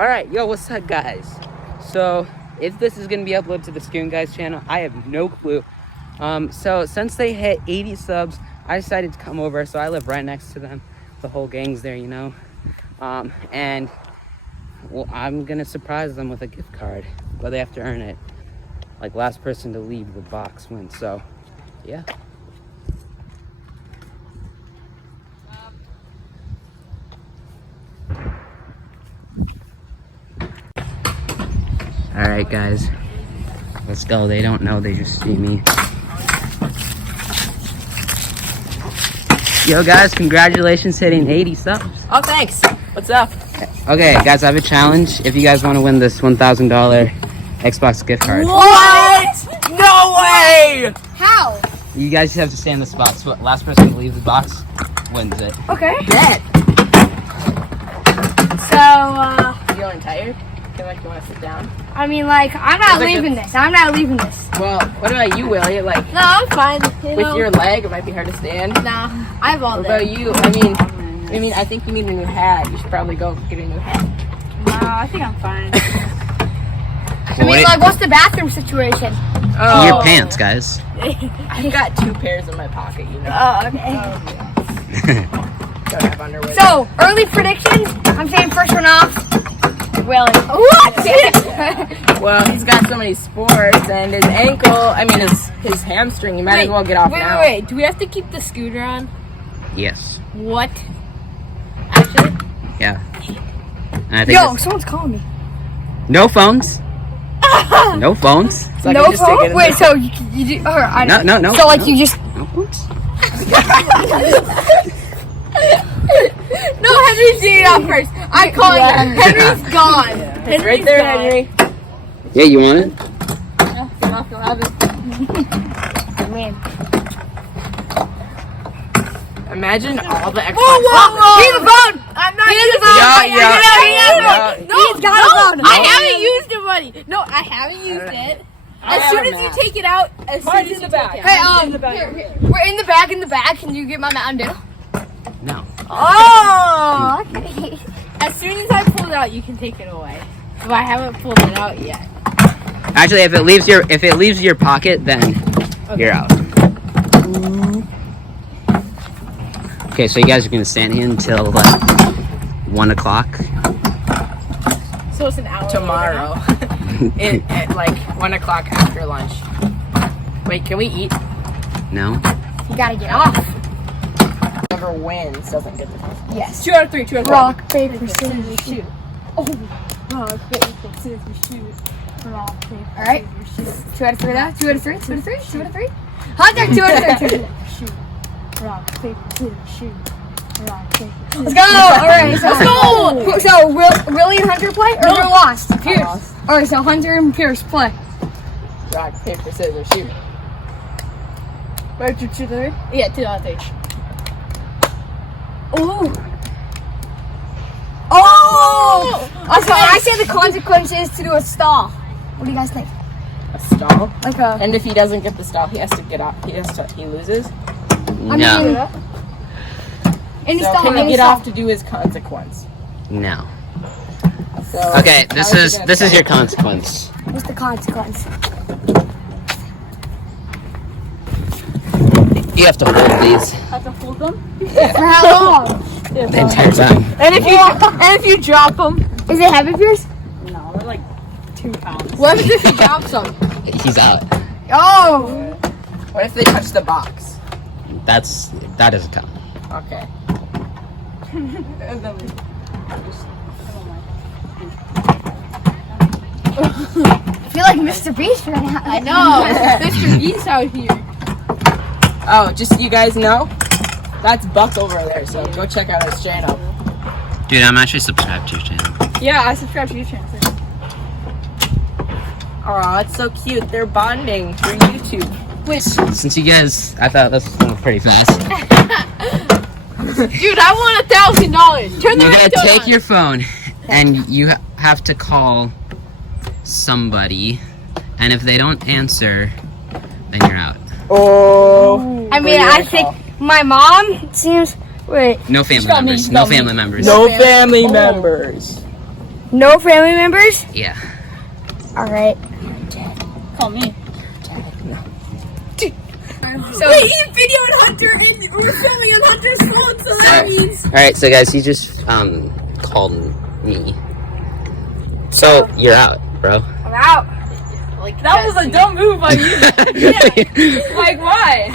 Alright, yo, what's up, guys? So, if this is going to be uploaded to the Skootin Guys channel, I have no clue. So, since they hit 80 subs, I decided to come over. So, I live right next to them. The whole gang's there, you know. And, well, I'm going to surprise them with a gift card. But they have to earn it. Like, last person to leave the box wins. So, yeah. Alright, guys. Let's go. They don't know. They just see me. Yo, guys. Congratulations hitting 80 subs. Oh, thanks. What's up? Okay, guys. I have a challenge. If you guys want to win this $1,000 Xbox gift card. What? No way! How? You guys just have to stay in the spot. So last person to leave the box wins it. Okay. Bet. So, You feeling tired? Feel like you want to sit down? I mean, like, I'm not leaving this. I'm not leaving this. Well, what about you, Willie? Like, No, I'm fine. with your leg, it might be hard to stand. Nah, I have all What day. about you? I mean, I think you need a new hat. You should probably go get a new hat. Nah, I think I'm fine. Well, what's the bathroom situation? Oh, your pants, guys. I've got 2 pairs in my pocket, you know. Oh, okay. Don't have underwear. So, early predictions. I'm saying first one off. Willie. What? Well, he's got so many sports, and his ankle, his hamstring, you might as well get off now. Wait. Do we have to keep the scooter on? Yes. What? Actually? Yeah. And I think Yo, someone's calling me. no phones. No phones. So I No can just take it phone? in Wait, the- so you do... I No, no, no. So, like, no. you just... No phones. No, Henry's getting off first. I'm calling him. Henry's gone. It's right there, Henry. Yeah, you want it? You'll have it. Man. Imagine all the Xbox. Give the phone! I'm not Give the using phone! it. No, He's got a phone. I haven't used it, buddy. No, I haven't used it. As soon as you take it out, as soon as you take it out. Hey, here. We're in the back. Can you get my Mountain Dew? No. Oh, okay. As soon as I pull it out, you can take it away. But I haven't pulled it out yet. Actually, if it leaves your pocket, then you're out. Okay, so you guys are gonna stand here until 1 o'clock. So it's an hour. Tomorrow. at like 1 o'clock after lunch. Wait, can we eat? No. You gotta get off. Whoever wins doesn't get the first. Yes. 2 out of 3. 2 out of 3. Rock, paper, scissors, shoot. Oh. Rock, paper, scissors, shoot. Rock, paper, All right. scissors, shoot. 2 out of 3 now. 2 out of 3. 2 out of 3. 2 out of 3. Hunter, 2 out of 3. Shoot. Rock, paper, scissors, shoot. Rock, paper, scissors. Let's go. All right. So, Let's go. So, Willie and Hunter play, or we're lost? Pierce. lost. All right. So Hunter and Pierce play. Rock, paper, scissors, shoot. Wait, 2 out of 3? Yeah, 2 out of 3. Ooh. Oh! So I say the consequence is to do a stall. What do you guys think? A stall. Like a. And if he doesn't get the stall, he has to get off. He loses. No. Any So stall. can he any get stall. off to do his consequence? No. So Okay, this how is he this gonna is your stall? consequence. What's the consequence? You have to hold these Have to hold them? For how long? the entire time. And if you drop them? Is it heavy, Pierce? No, they're like 2 pounds. What if you drop some? He's out. Oh! What if they touch the box? That doesn't count. Okay. I feel like Mr. Beast right now. I know. Mr. Beast out here. Oh, just so you guys know, that's Buck over there. So go check out his channel. Dude, I'm actually subscribed to your channel. Yeah, I subscribe to your channel. Oh, it's so cute. They're bonding through YouTube. Since you guys, I thought this was going pretty fast. Dude, I want $1,000. Turn the You're gonna ringtone take on. your phone and you have to call somebody, and if they don't answer, then you're out. Oh. I mean, I think my mom seems. Wait. No family got me, members. she No got me. family members. No family members. No family members? Yeah. Alright. Call me. So, Wait, you videoed Hunter and we're filming on Hunter's phone, so that means. Alright, so guys, he just called me. So you're out, bro. I'm out. Like that was a dumb move on you. Yeah. Like why?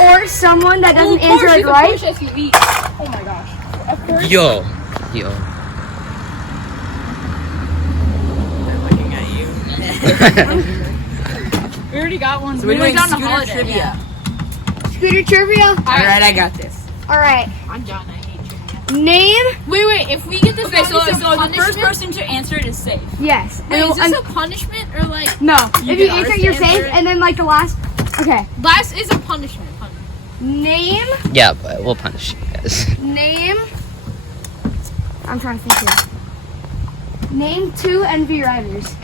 Or someone that doesn't answer it right. SUV. Oh my gosh. Of course. Yo. We already got one. So we're doing down to scooter holiday. trivia. Yeah. Scooter trivia. Alright, I got this. Alright. I'm done. I hate trivia. Name? Wait. If we get this Okay, so wrong, it's a the first punishment? person to answer it is safe. Yes. Wait, is And- this a punishment or like no. If you get answer, ours you're to safe, answer it? and then like the last. Okay. last is a punishment? Name. Yeah, but we'll punish you guys. Name. I'm trying to think here. Name 2 NV riders.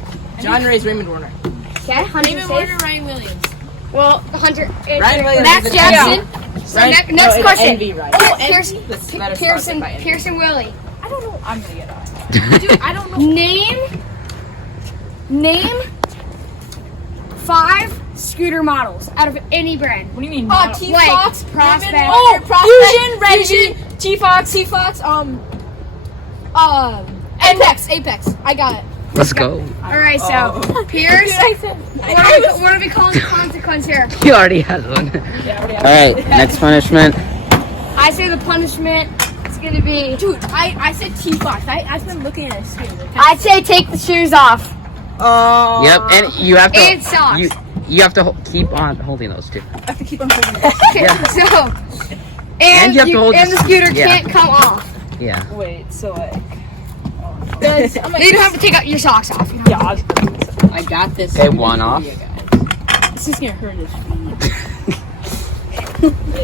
John Ray's Raymond Warner. Okay. Hunter Raymond safe. Warner, Ryan Williams. Well, Hunter. Ryan Williams Max is an Jackson. NV. So next question. NV, right? Pearson Willie. I don't know. I'm gonna get out. Dude, I don't know. Name 5 scooter models out of any brand. What do you mean? Like T-Fox, Prospect. Oh, Fuzion, Fusion, T-Fox, Apex. I got it. Let's go. All right, so Pierce. What are we calling the consequence here? He already has one. Alright, next punishment. I say the punishment is gonna be. Dude, I said T-Fox. I've been looking at his shoes. I'd say take the shoes off. Oh. Yep, and you have to. And socks. You have to keep on holding those two. I have to keep on holding it. Yeah. So. And you have to hold and the scooter yeah. can't come off. Yeah. Wait, so like. You don't have to take out your socks off. You know? Yeah, I got this. Okay, one off. this is gonna hurt his feet.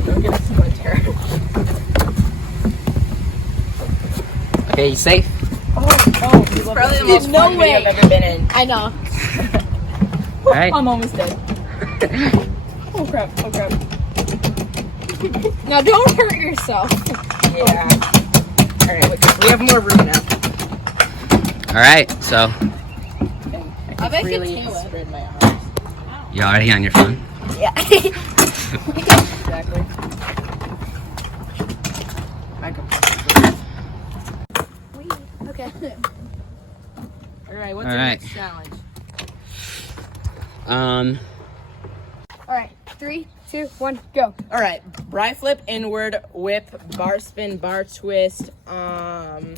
Don't get us too much hair. Okay, you safe? It's probably the most fun video I've ever been in. I know. Alright. I'm almost dead. Oh crap. Now don't hurt yourself. Yeah. Alright, we have more room now. Alright, so I bet you Really can tail it. spread my arms. you already on your phone? Exactly. Okay. Alright, what's All the right. next challenge? All right, 3, 2, 1, go. Alright, bri flip, inward, whip, bar spin, bar twist, did I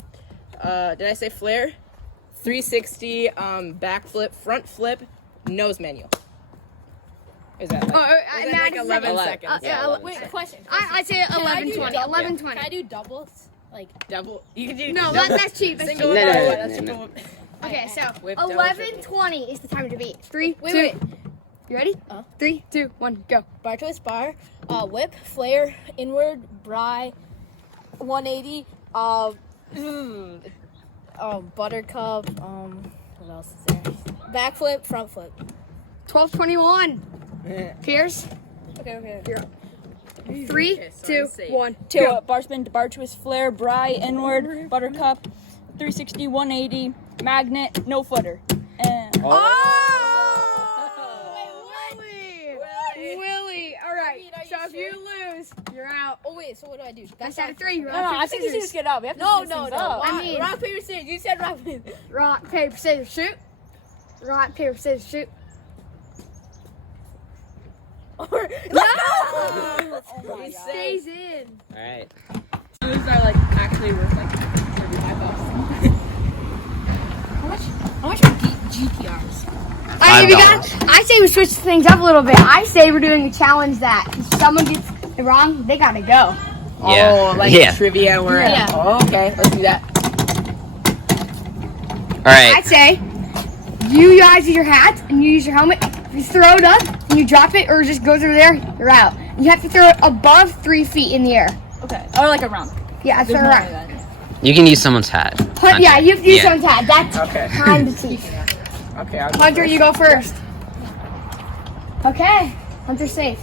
say flare? 360, back flip, front flip, nose manual. Is that like 11 seconds? Wait, question. I'd say Can I 11, do 20. double? 11, Can 20. I do doubles? Like Double. You can do No, double. that's cheap. That's Single cheap. No, no, whip, no, that's no, triple no. whip. Okay, so Whip, double, 11, triple. 20 is the time to beat. 3, Wait, 2. wait. You ready? 3, 2, 1, go. bar twist, bar, whip, flare, inward, bri, 180, buttercup, what else is there? Back flip, front flip. 12, 21. Pierce. Okay. 3, Okay, so 2, I'm safe. 1, Two, go. bar spin, bar twist, flare, bri, inward, buttercup, 360, 180, magnet, no footer. And Willie. All right. I mean, are So you if you lose, you're out. Oh wait, so what do I do? Best out of 3. no, I think you should just get up. We have to No. switch things up. I mean- rock, paper, scissors. You said rock, paper. Rock, paper, scissors, shoot. Rock, paper, scissors, shoot. No! Oh my It god. stays in. Alright. Those are like actually worth like $35. How much are GTRs? I say we switch things up a little bit. I say we're doing a challenge that if someone gets it wrong, they gotta go. Yeah. Oh, like Yeah. trivia where. Yeah. Oh, okay, let's do that. All right. I'd say you guys use your hat and you use your helmet. If you throw it up and you drop it or it just goes over there, you're out. You have to throw it above 3 feet in the air. Okay. Or like around. Yeah, throw it There's no way around. that- You can use someone's hat. Yeah, you have to use Yeah. someone's hat. That's Okay. kind of teeth. Okay. I'll go Hunter, first. you go first. Okay, Hunter's safe.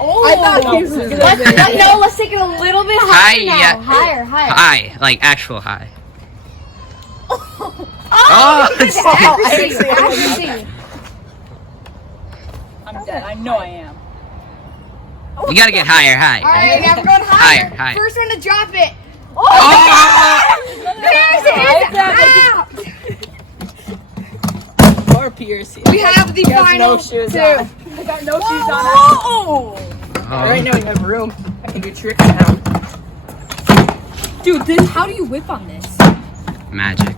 Oh, I thought he was gonna Let's take it a little bit higher now. yeah. Higher. High, like actual high. Oh, it's- accuracy. I'm dead. I know I am. You gotta get higher, All right, high. now we're going higher. Higher. First one to drop it. Oh! Pierce it out. Poor Pierce. We have the He has final no shoes two. on. I got no shoes on. Oh! Right now we have room. I can do tricks now. Dude, this, how do you whip on this? Magic.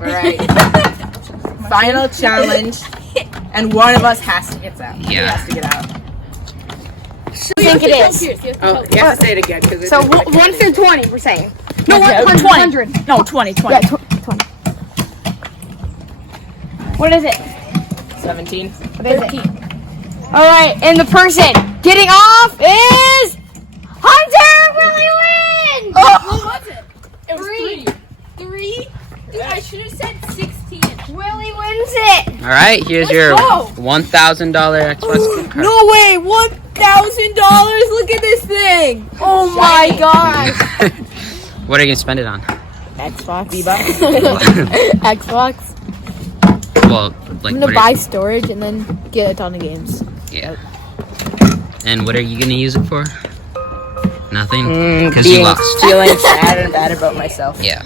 All right. Final challenge, and one of us has to get out. He Yeah. has to get out. I think it is. Oh, you have to say it again because So 1 through 20, we're saying. No, Yeah, 100. No, 20. Yeah, 20. What is it? 17. What is it? All right, and the person getting off is Hunter. Willie wins. What was it? It was 3. 3? Dude, I should have said 16. Willie wins it. All right, here's Let's your go. $1,000 Xbox gift card. No way! $1,000! Look at this thing! Oh my gosh! What are you gonna spend it on? Xbox. V-Bucks. Xbox. Well, like I'm what gonna buy storage and then get a ton of games. yeah. And what are you gonna use it for? Nothing, because Being you lost. feeling sad and bad about myself. Yeah.